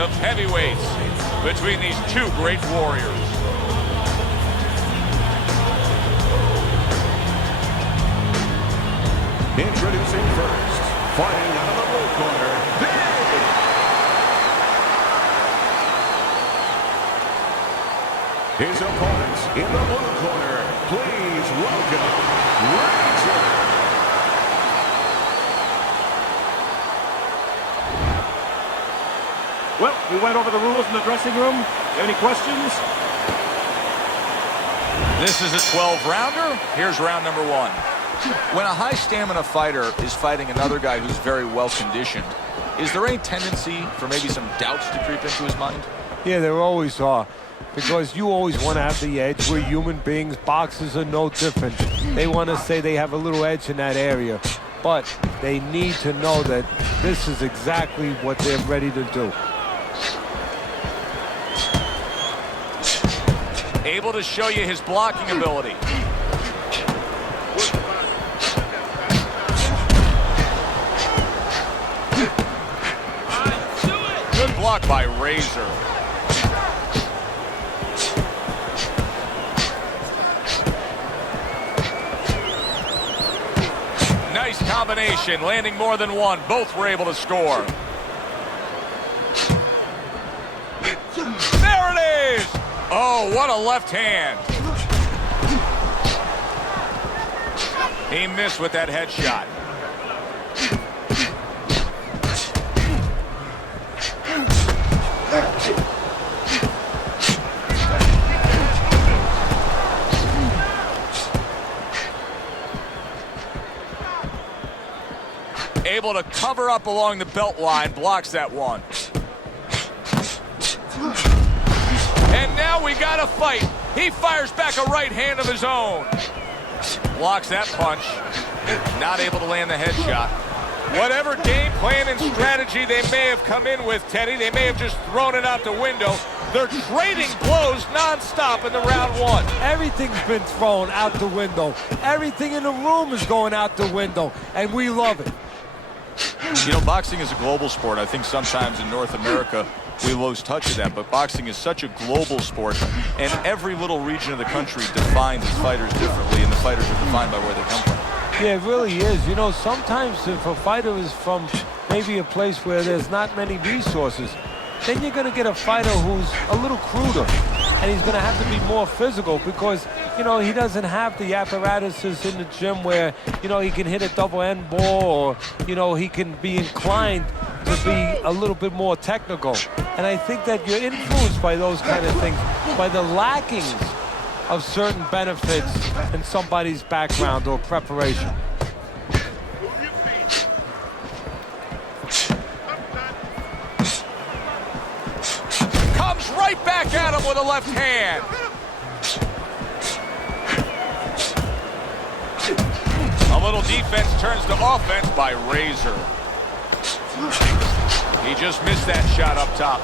of heavyweights between these two great warriors. Introducing first, fighting out of the blue corner, his opponents in the blue corner, please welcome Ruddock. Well, we went over the rules in the dressing room. Any questions? This is a 12-rounder. Here's round number one. When a high-stamina fighter is fighting another guy who's very well-conditioned, is there any tendency for maybe some doubts to creep into his mind? Yeah, there always are. Because you always want to have the edge. We're human beings. Boxers are no different. They want to say they have a little edge in that area. But they need to know that this is exactly what they're ready to do. Able to show you his blocking ability. Good block by Razor. Nice combination, landing more than one. Both were able to score. There it is! Oh, what a left hand. He missed with that headshot. Able to cover up along the belt line, blocks that one. And now we got a fight. He fires back a right hand of his own. Blocks that punch. Not able to land the headshot. Whatever game plan and strategy they may have come in with, Teddy, they may have just thrown it out the window. They're trading blows nonstop in the round one. Everything's been thrown out the window. Everything in the room is going out the window, and we love it. You know, boxing is a global sport. I think sometimes in North America we lose touch of that, but boxing is such a global sport, and every little region of the country defines its fighters differently, and the fighters are defined by where they come from. Yeah, it really is. You know, sometimes if a fighter is from maybe a place where there's not many resources, then you're going to get a fighter who's a little cruder, and he's going to have to be more physical because, you know, he doesn't have the apparatuses in the gym where, you know, he can hit a double end ball or, you know, he can be inclined to be a little bit more technical. And I think that you're influenced by those kind of things, by the lackings of certain benefits in somebody's background or preparation. Comes right back at him with a left hand. A little defense turns to offense by Razor. He just missed that shot up top.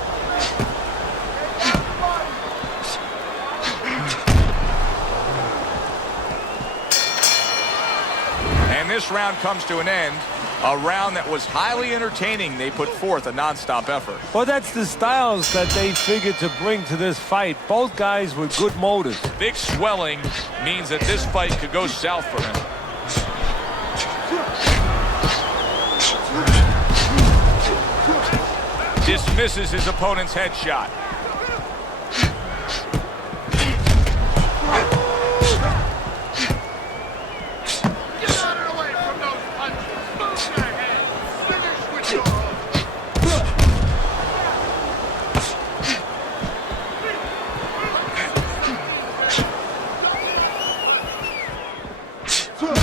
And this round comes to an end. A round that was highly entertaining. They put forth a non-stop effort. Well, that's the styles that they figured to bring to this fight. Both guys with good motives. Big swelling means that this fight could go south for him. Dismisses his opponent's headshot.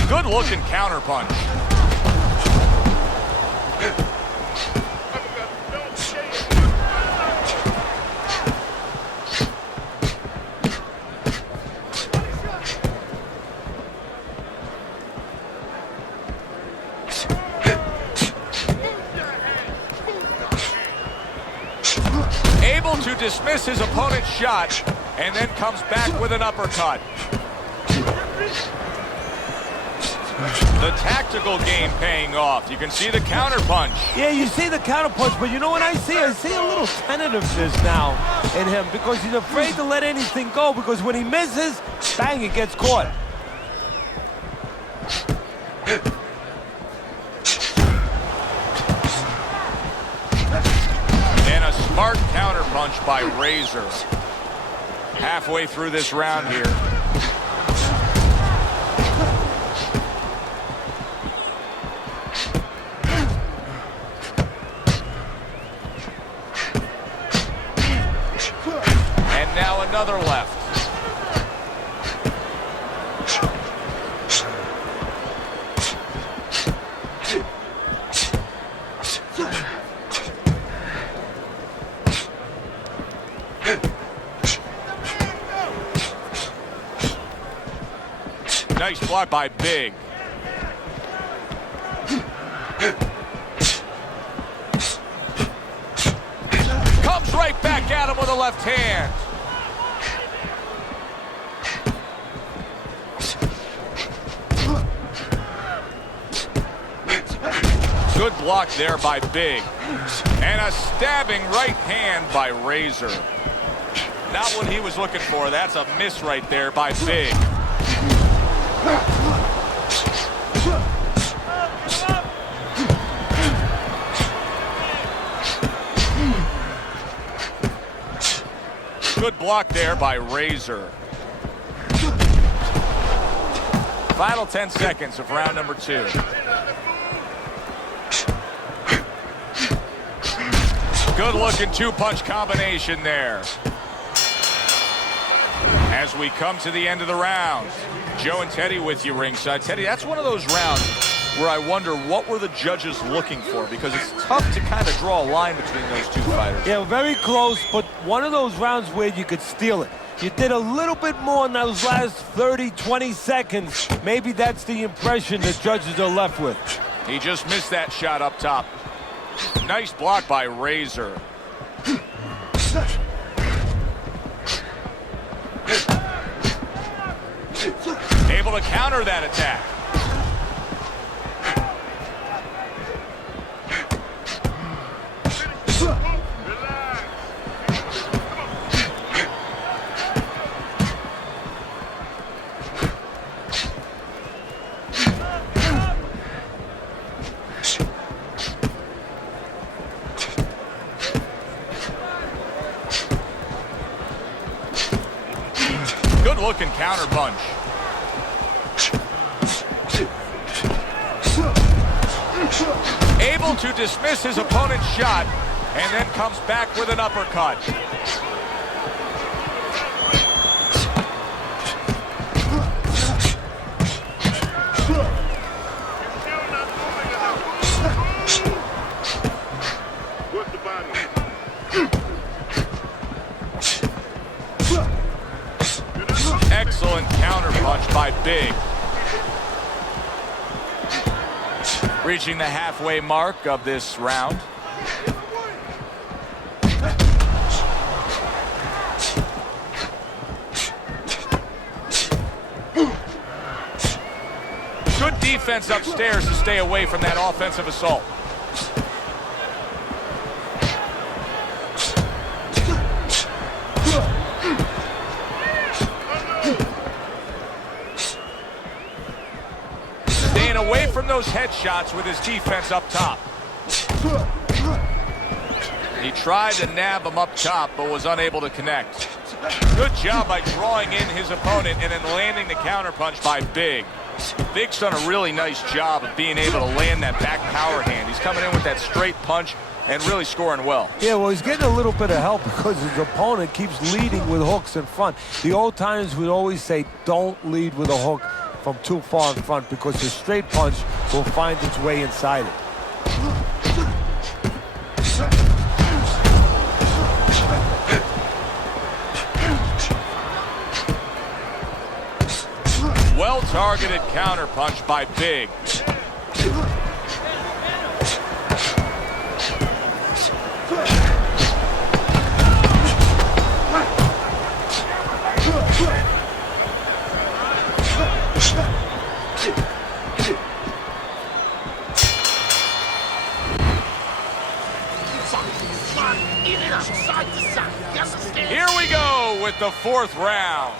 Good looking counter punch. Able to dismiss his opponent's shot and then comes back with an uppercut. The tactical game paying off. You can see the counter punch. Yeah, you see the counter punch, but you know what I see? I see a little tentativeness now in him because he's afraid to let anything go because when he misses, bang, it gets caught. And a smart counter punch by Razor. Halfway through this round here. And now another left. Nice block by Big. Comes right back at him with a left hand. Good block there by Big. And a stabbing right hand by Razor. Not what he was looking for. That's a miss right there by Big. Good block there by Razor. Final 10 seconds of round number 2. Good looking 2-punch combination there. As we come to the end of the round, Joe and Teddy with you ringside. Teddy, that's one of those rounds where I wonder what were the judges looking for, because it's tough to kind of draw a line between those two fighters. Yeah, very close, but one of those rounds where you could steal it. You did a little bit more in those last 30, 20 seconds. Maybe that's the impression the judges are left with. He just missed that shot up top. Nice block by Razor. Able to counter that attack. Good looking counter punch. Able to dismiss his opponent's shot and then comes back with an uppercut. Excellent counter punch by Big. Reaching the halfway mark of this round. Good defense upstairs to stay away from that offensive assault. Away from those headshots with his defense up top. He tried to nab him up top, but was unable to connect. Good job by drawing in his opponent and then landing the counterpunch by Big. Big's done a really nice job of being able to land that back power hand. He's coming in with that straight punch and really scoring well. Yeah, well, he's getting a little bit of help because his opponent keeps leading with hooks in front. The old timers would always say, don't lead with a hook from too far in front because the straight punch will find its way inside it. Well-targeted counter punch by Big. Here we go with the 4th round.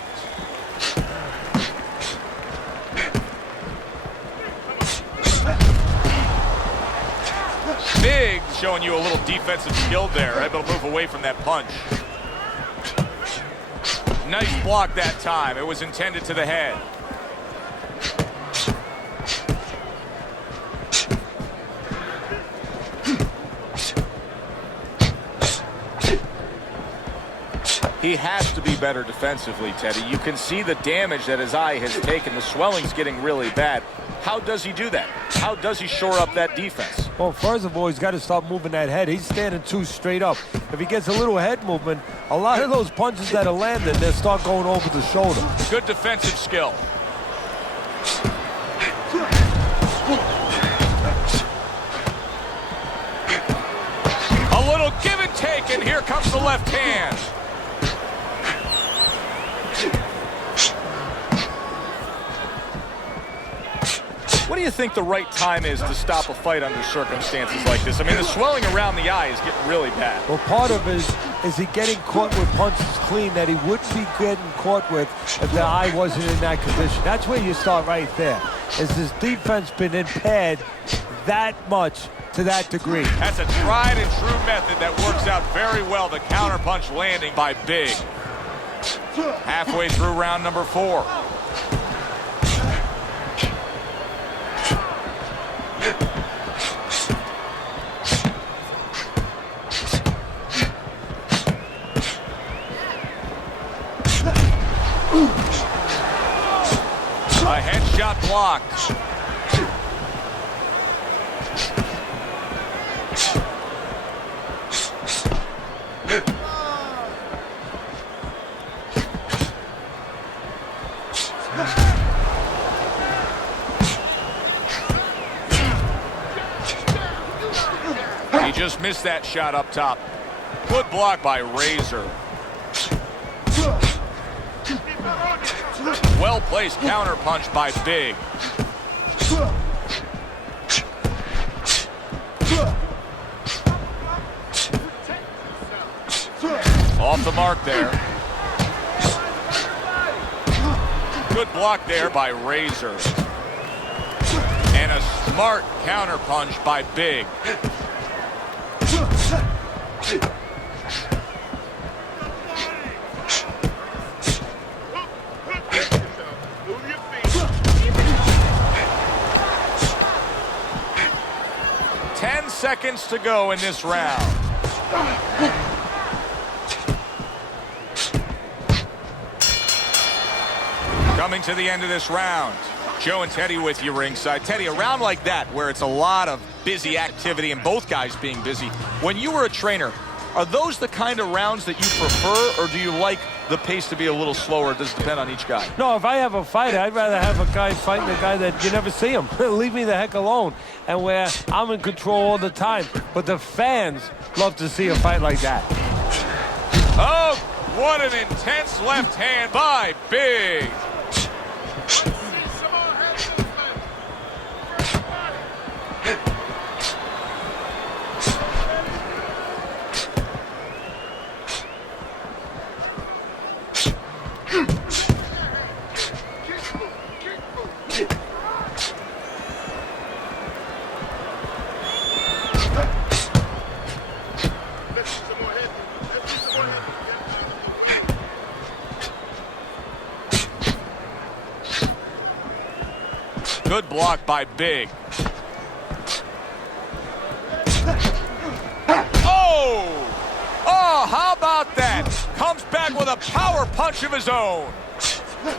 Big showing you a little defensive skill there, able to move away from that punch. Nice block that time. It was intended to the head. He has to be better defensively, Teddy. You can see the damage that his eye has taken. The swelling's getting really bad. How does he do that? How does he shore up that defense? Well, first of all, he's got to stop moving that head. He's standing too straight up. If he gets a little head movement, a lot of those punches that are landing, they'll start going over the shoulder. Good defensive skill. A little give and take, and here comes the left hand. What do you think the right time is to stop a fight under circumstances like this? I mean, the swelling around the eye is getting really bad. Well, part of it is he getting caught with punches clean that he wouldn't be getting caught with if the eye wasn't in that condition. That's where you start right there. Is his defense been impaired that much to that degree? That's a tried and true method that works out very well. The counterpunch landing by Big. Halfway through round number 4. A headshot blocked. He just missed that shot up top. Good block by Razor. Well-placed counterpunch by Big. Off the mark there. Good block there by Razor. And a smart counterpunch by Big. Seconds to go in this round. Coming to the end of this round. Joe and Teddy with you ringside. Teddy, a round like that where it's a lot of busy activity and both guys being busy. When you were a trainer, are those the kind of rounds that you prefer, or do you like the pace to be a little slower? Does it depend on each guy? No, if I have a fight, I'd rather have a guy fighting a guy that you never see him. Leave me the heck alone. And where I'm in control all the time. But the fans love to see a fight like that. Oh, what an intense left hand by Big. Good block by Big. Oh, how about that? Comes back with a power punch of his own.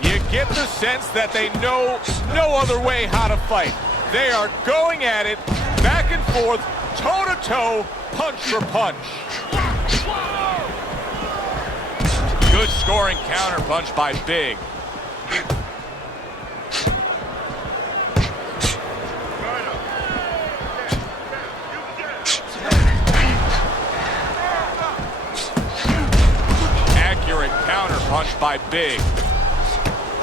You get the sense that they know no other way how to fight. They are going at it, back and forth, toe-to-toe, punch for punch. Good scoring counterpunch by Big. Accurate counterpunch by Big.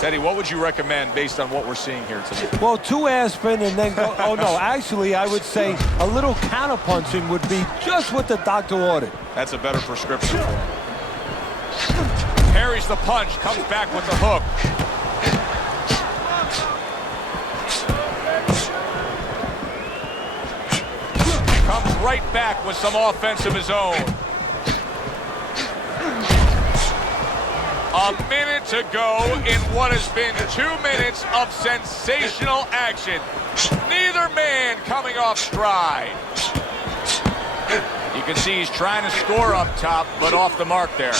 Teddy, what would you recommend based on what we're seeing here today? Well, 2 aspirin and then go. Oh, no. Actually, I would say a little counterpunching would be just what the doctor ordered. That's a better prescription for him. Parries the punch, comes back with the hook. Comes right back with some offense of his own. A minute to go in what has been 2 minutes of sensational action. Neither man coming off stride. You can see he's trying to score up top, but off the mark there.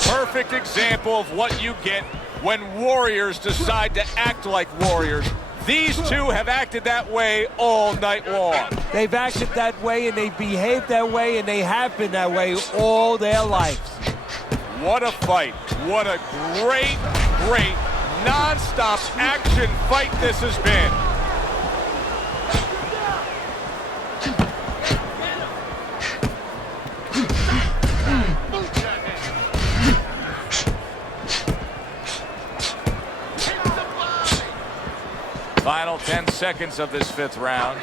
Perfect example of what you get when warriors decide to act like warriors. These two have acted that way all night long. They've acted that way, and they behaved that way, and they have been that way all their lives. What a fight. What a great, great, non-stop action fight this has been. Final 10 seconds of this 5th round.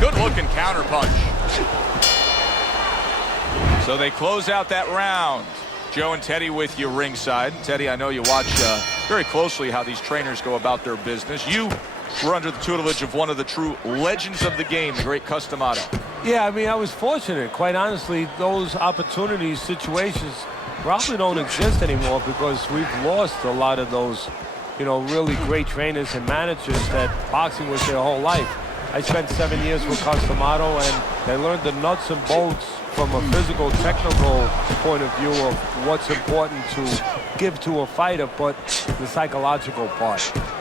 Good looking counter punch. So they close out that round. Joe and Teddy with you ringside. Teddy, I know you watch very closely how these trainers go about their business. You were under the tutelage of one of the true legends of the game, the great Customato. Yeah, I mean, I was fortunate. Quite honestly, those opportunities, situations probably don't exist anymore because we've lost a lot of those, you know, really great trainers and managers that boxing was their whole life. I spent 7 years with Customato, and I learned the nuts and bolts from a physical, technical point of view of what's important to give to a fighter, but the psychological part,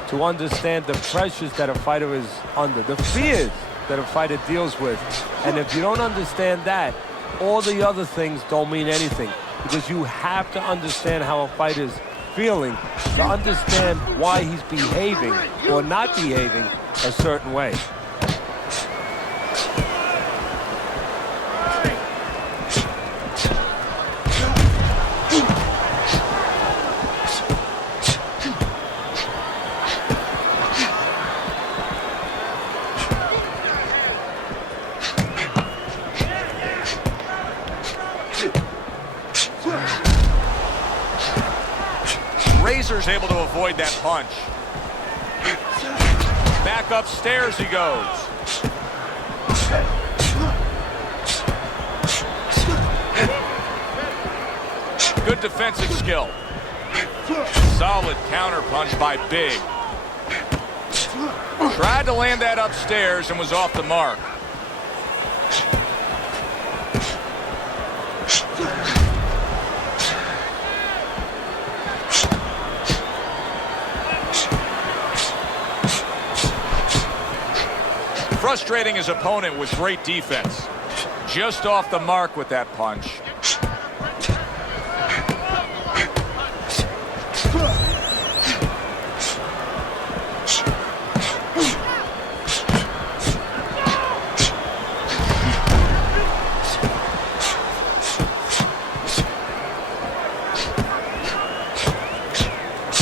to understand the pressures that a fighter is under, the fears that a fighter deals with. And if you don't understand that, all the other things don't mean anything, because you have to understand how a fighter's feeling to understand why he's behaving or not behaving a certain way. Razor's able to avoid that punch. Back upstairs he goes. Good defensive skill. Solid counter punch by Big. Tried to land that upstairs and was off the mark. Frustrating his opponent with great defense. Just off the mark with that punch.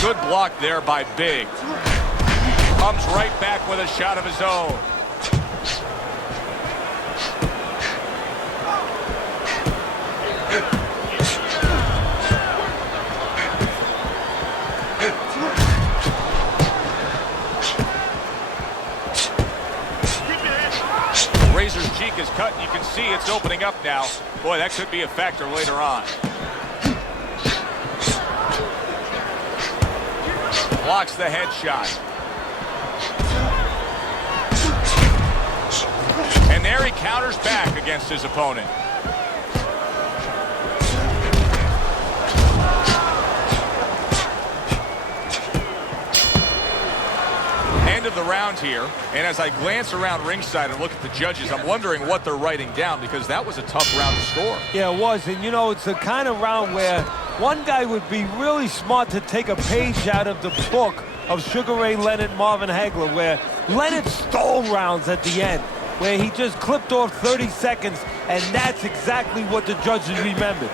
Good block there by Big. Comes right back with a shot of his own. Razor's cheek is cut, and you can see it's opening up now. Boy, that could be a factor later on. Blocks the headshot. And there he counters back against his opponent. End of the round here, and as I glance around ringside and look at the judges, I'm wondering what they're writing down, because that was a tough round to score. Yeah, it was, and you know, it's the kind of round where one guy would be really smart to take a page out of the book of Sugar Ray Leonard, Marvin Hagler, where Leonard stole rounds at the end. where he just clipped off 30 seconds, and that's exactly what the judges remembered.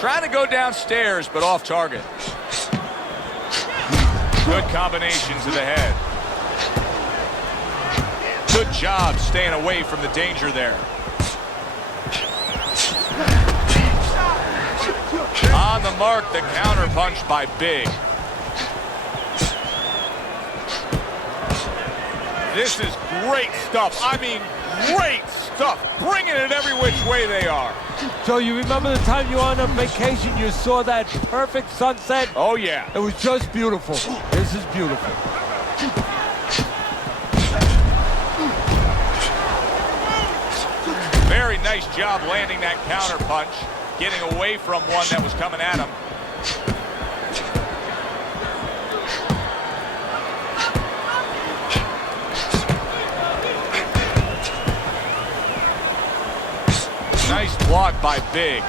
Trying to go downstairs, but off target. Good combination to the head. Good job staying away from the danger there. On the mark, the counter punch by Big. This is great stuff. I mean, great stuff. Bringing it every which way they are. So you remember the time you were on a vacation, you saw that perfect sunset? Oh, yeah. It was just beautiful. This is beautiful. Very nice job landing that counter punch, getting away from one that was coming at him. Nice block by Big.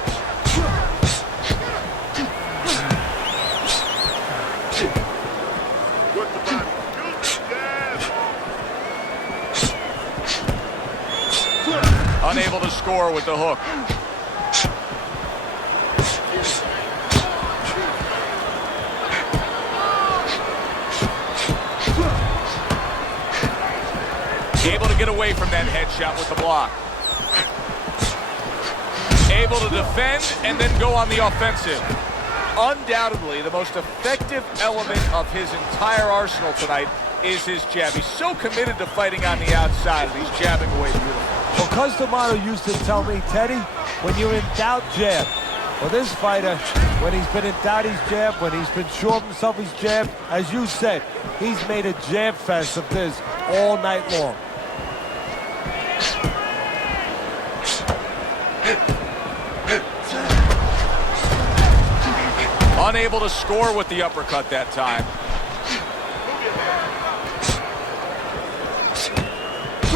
Unable to score with the hook. Able to get away from that headshot with the block. Able to defend and then go on the offensive. Undoubtedly, the most effective element of his entire arsenal tonight is his jab. He's so committed to fighting on the outside, and he's jabbing away beautifully. Well, Cus D'Amato used to tell me, Teddy, when you're in doubt, jab. Well, this fighter, when he's been in doubt, he's jabbed. When he's been sure of himself, he's jabbed. As you said, he's made a jab fest of this all night long. Unable to score with the uppercut that time.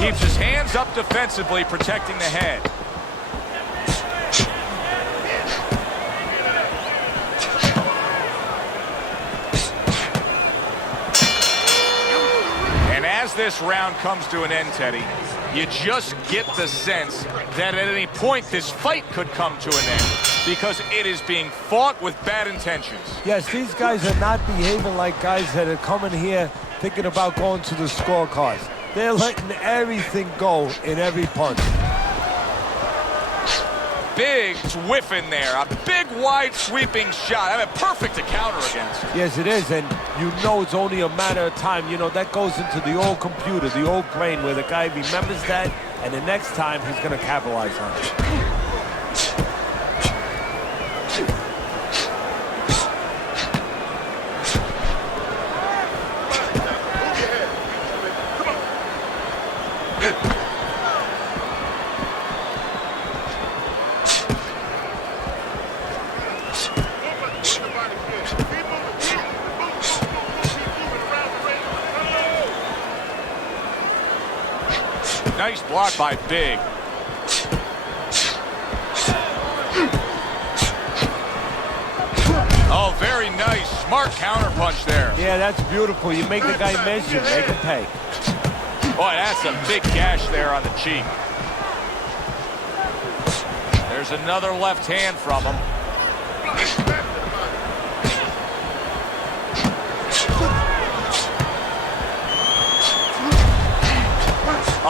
Keeps his hands up defensively, protecting the head. And as this round comes to an end, Teddy, you just get the sense that at any point this fight could come to an end, because it is being fought with bad intentions. Yes, these guys are not behaving like guys that are coming here thinking about going to the scorecards. They're letting everything go in every punch. Big whiffing there. A big, wide, sweeping shot. I mean, perfect to counter against. Yes, it is, and you know it's only a matter of time. You know, that goes into the old computer, the old brain, where the guy remembers that, and the next time he's going to capitalize on it. Nice block by Big. Oh, very nice. Smart counter punch there. Yeah, that's beautiful. You make the guy miss, you make him pay. Boy, that's a big gash there on the cheek. There's another left hand from him.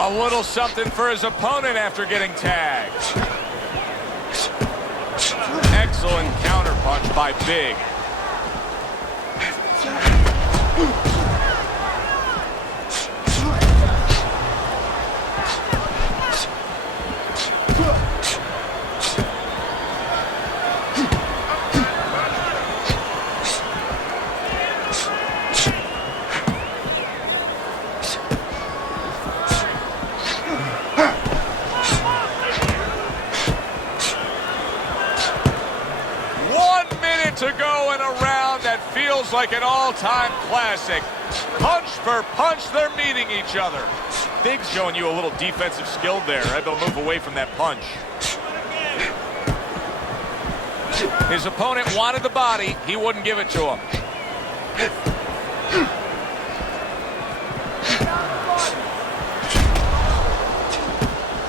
A little something for his opponent after getting tagged. Excellent counter punch by Big. 1 minute to go in a round that feels like an all-time classic. Punch for punch, they're meeting each other. Big's showing you a little defensive skill there. Able to move away from that punch. His opponent wanted the body. He wouldn't give it to him.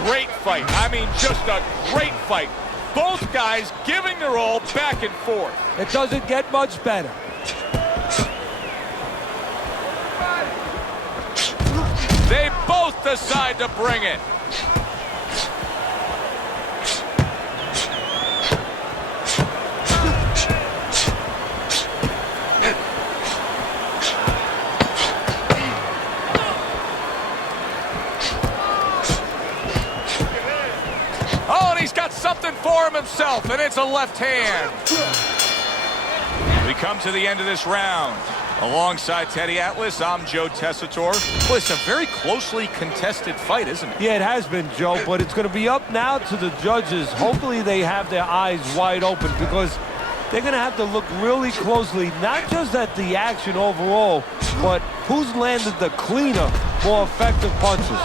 Great fight. I mean, just a great fight. Both guys giving their all back and forth. It doesn't get much better. They both decide to bring it. Oh, and he's got something for him himself, and it's a left hand. We come to the end of this round. Alongside Teddy Atlas, I'm Joe Tessitore. Well, it's a very closely contested fight, isn't it? Yeah, it has been, Joe, but it's going to be up now to the judges. Hopefully they have their eyes wide open because they're going to have to look really closely, not just at the action overall, but who's landed the cleaner, more effective punches.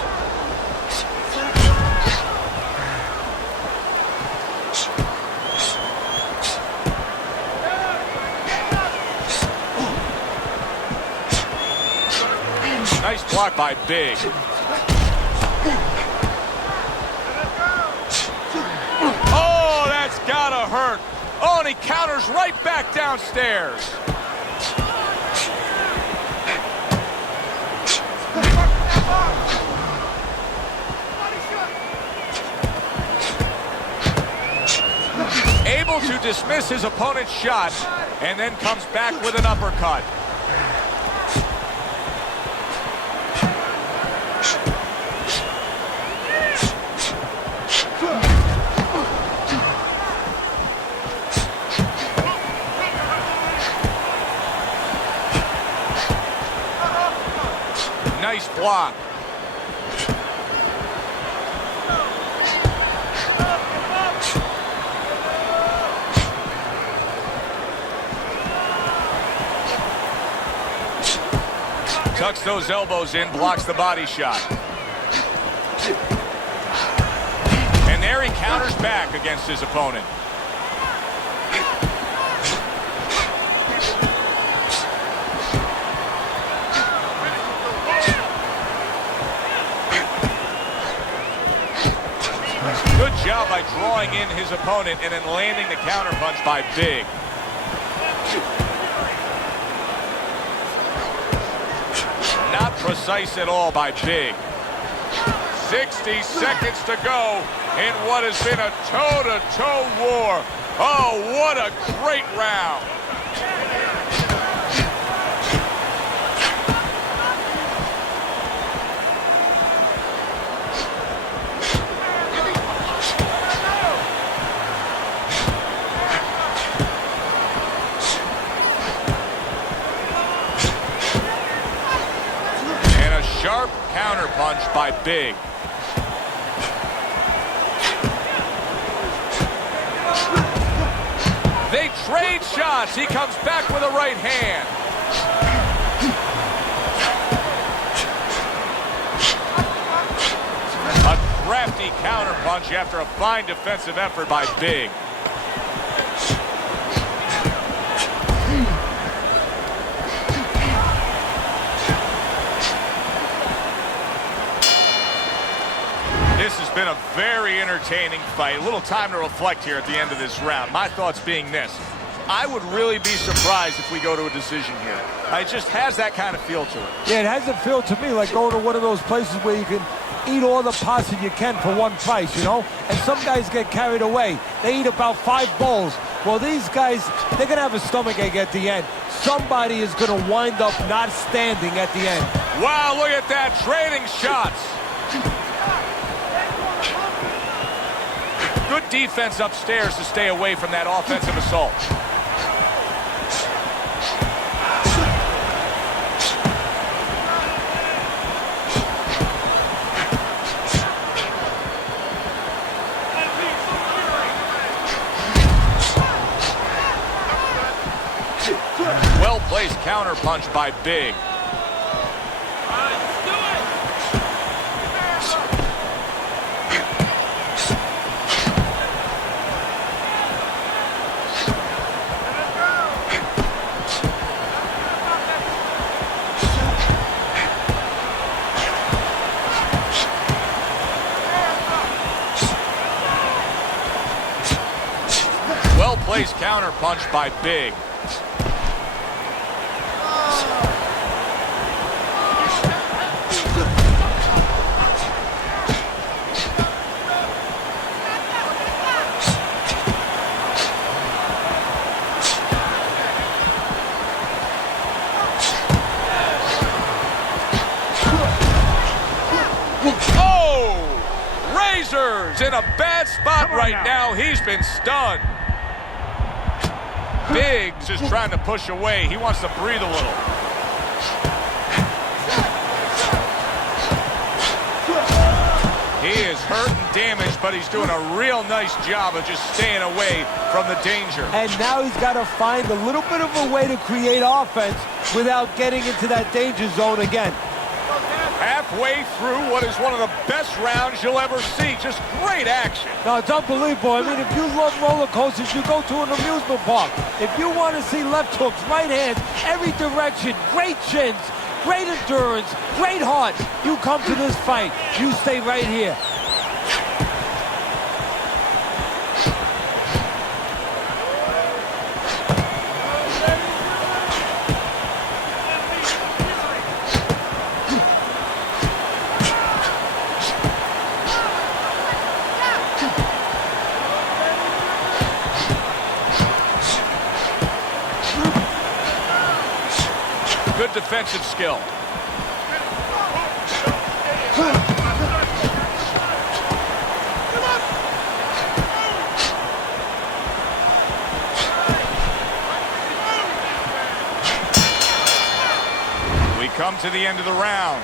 Nice block by Big. Oh, that's gotta hurt. Oh, and he counters right back downstairs. Able to dismiss his opponent's shot and then comes back with an uppercut. Nice block. Tucks those elbows in, blocks the body shot. And there he counters back against his opponent. Good job by drawing in his opponent and then landing the counterpunch by Big. Not precise at all by Big. 60 seconds to go in what has been a toe-to-toe war. Oh, what a great round. Sharp counterpunch by Big. They trade shots. He comes back with a right hand. A crafty counterpunch after a fine defensive effort by Big. This has been a very entertaining fight. A little time to reflect here at the end of this round. My thoughts being this. I would really be surprised if we go to a decision here. It just has that kind of feel to it. Yeah, it has a feel to me like going to one of those places where you can eat all the pasta you can for one price, you know? And some guys get carried away. They eat about 5 bowls. Well, these guys, they're going to have a stomachache at the end. Somebody is going to wind up not standing at the end. Wow, look at that. Trading shots. Good defense upstairs to stay away from that offensive assault. Well-placed counterpunch by Big. Well-placed counterpunch by Big. Oh! Razor's in a bad spot right now. He's been stunned. Biggs is trying to push away. He wants to breathe a little. He is hurt and damaged, but he's doing a real nice job of just staying away from the danger. And now he's got to find a little bit of a way to create offense without getting into that danger zone again. Halfway through what is one of the best rounds you'll ever see. Just great action. No, it's unbelievable. I mean, if you love roller coasters, you go to an amusement park. If you want to see left hooks, right hands, every direction, great chins, great endurance, great heart, you come to this fight. You stay right here. Good defensive skill. We come to the end of the round.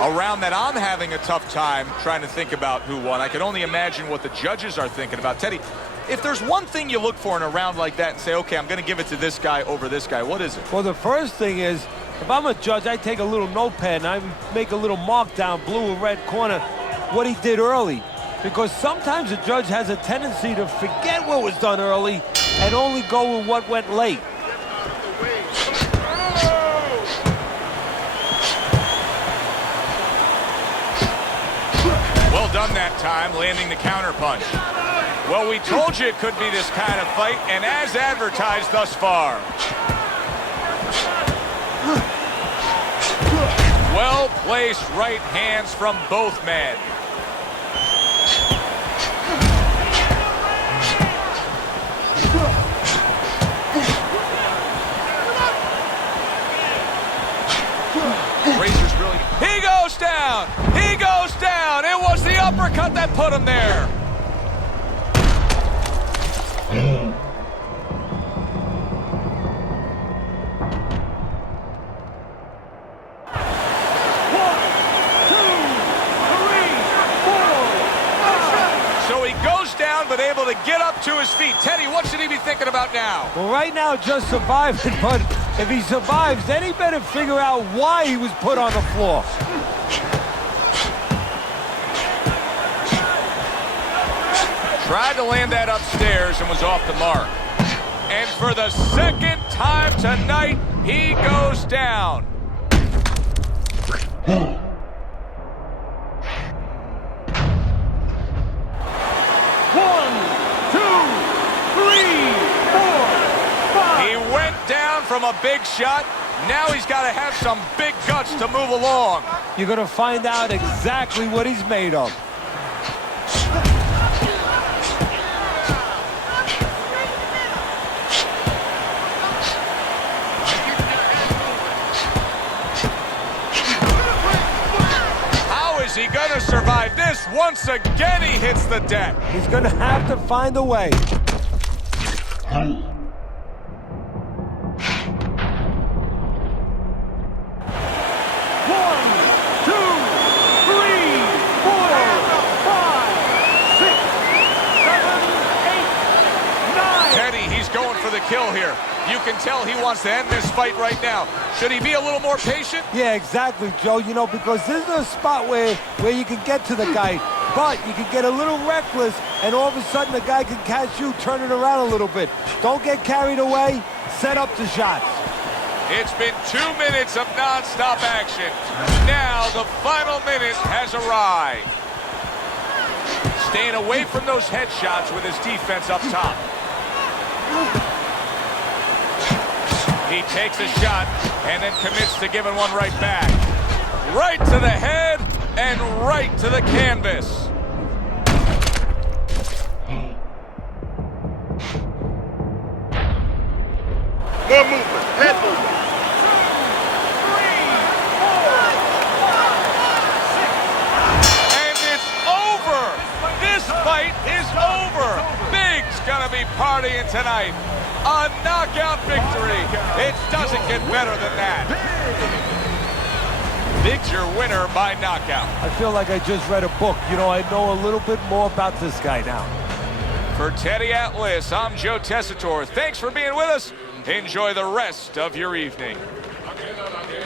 A round that I'm having a tough time trying to think about who won. I can only imagine what the judges are thinking about. Teddy, if there's one thing you look for in a round like that and say, okay, I'm going to give it to this guy over this guy, what is it? Well, the first thing is, if I'm a judge, I take a little notepad and I make a little mark down, blue or red corner, what he did early. Because sometimes a judge has a tendency to forget what was done early and only go with what went late. Well done that time, landing the counterpunch. Well, we told you it could be this kind of fight, and as advertised thus far. Well-placed right hands from both men. Razor's really... He goes down! He goes down! It was the uppercut that put him there. But able to get up to his feet. Teddy, what should he be thinking about now? Well, right now, just surviving, but if he survives, then he better figure out why he was put on the floor. Tried to land that upstairs and was off the mark. And for the second time tonight, he goes down. 1, 2, 3, 4, 5. He went down from a big shot. Now he's got to have some big guts to move along. You're going to find out exactly what he's made of. Is he going to survive this? Once again, he hits the deck. He's going to have to find a way. 1, 2, 3, 4, 5, 6, 7, 8, 9. Teddy, he's going for the kill here. You can tell he wants to end this fight right now. Should he be a little more patient? Yeah, exactly, Joe. You know, because this is a spot where you can get to the guy, but you can get a little reckless, and all of a sudden the guy can catch you, turn it around a little bit. Don't get carried away. Set up the shots. It's been 2 minutes of non-stop action. Now the final minute has arrived. Staying away from those headshots with his defense up top. He takes a shot and then commits to giving one right back. Right to the head and right to the canvas. More movement. Head movement. And it's over. This fight is over. Big's gonna be partying tonight. A knockout victory. It doesn't get better than that. Big's your winner by knockout. I feel like I just read a book. You know, I know a little bit more about this guy now. For Teddy Atlas, I'm Joe Tessitore. Thanks for being with us. Enjoy the rest of your evening.